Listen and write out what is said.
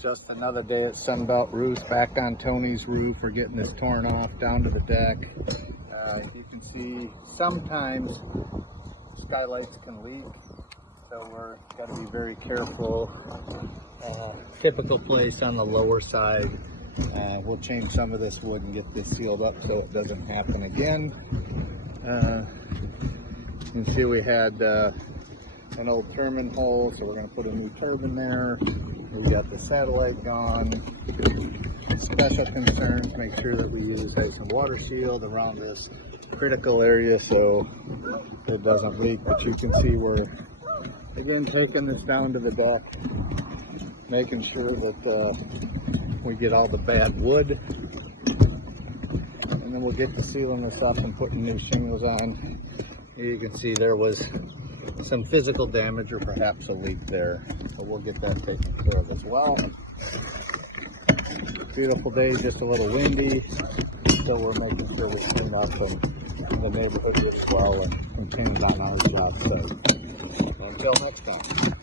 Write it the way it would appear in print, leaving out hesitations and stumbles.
Just another day at Sunbelt Roofs, back on Tony's roof. We're getting this torn off down to the deck. You can see sometimes skylights can leak, so we're got to be very careful. Typical place on the lower side. We'll change some of this wood and get this sealed up so it doesn't happen again. You can see we had an old turbine hole, so we're going to put a new turbine there. We got the satellite gone. Special concerns, make sure that we use some water shield around this critical area so it doesn't leak. But you can see we're again taking this down to the deck, making sure that we get all the bad wood, and then we'll get to sealing this up and putting new shingles on. You can see there was some physical damage or perhaps a leak there, but we'll get that taken care of as well. Beautiful day, just a little windy, so we're making sure we clean up and the neighborhood as well and continue on our job. So until next time.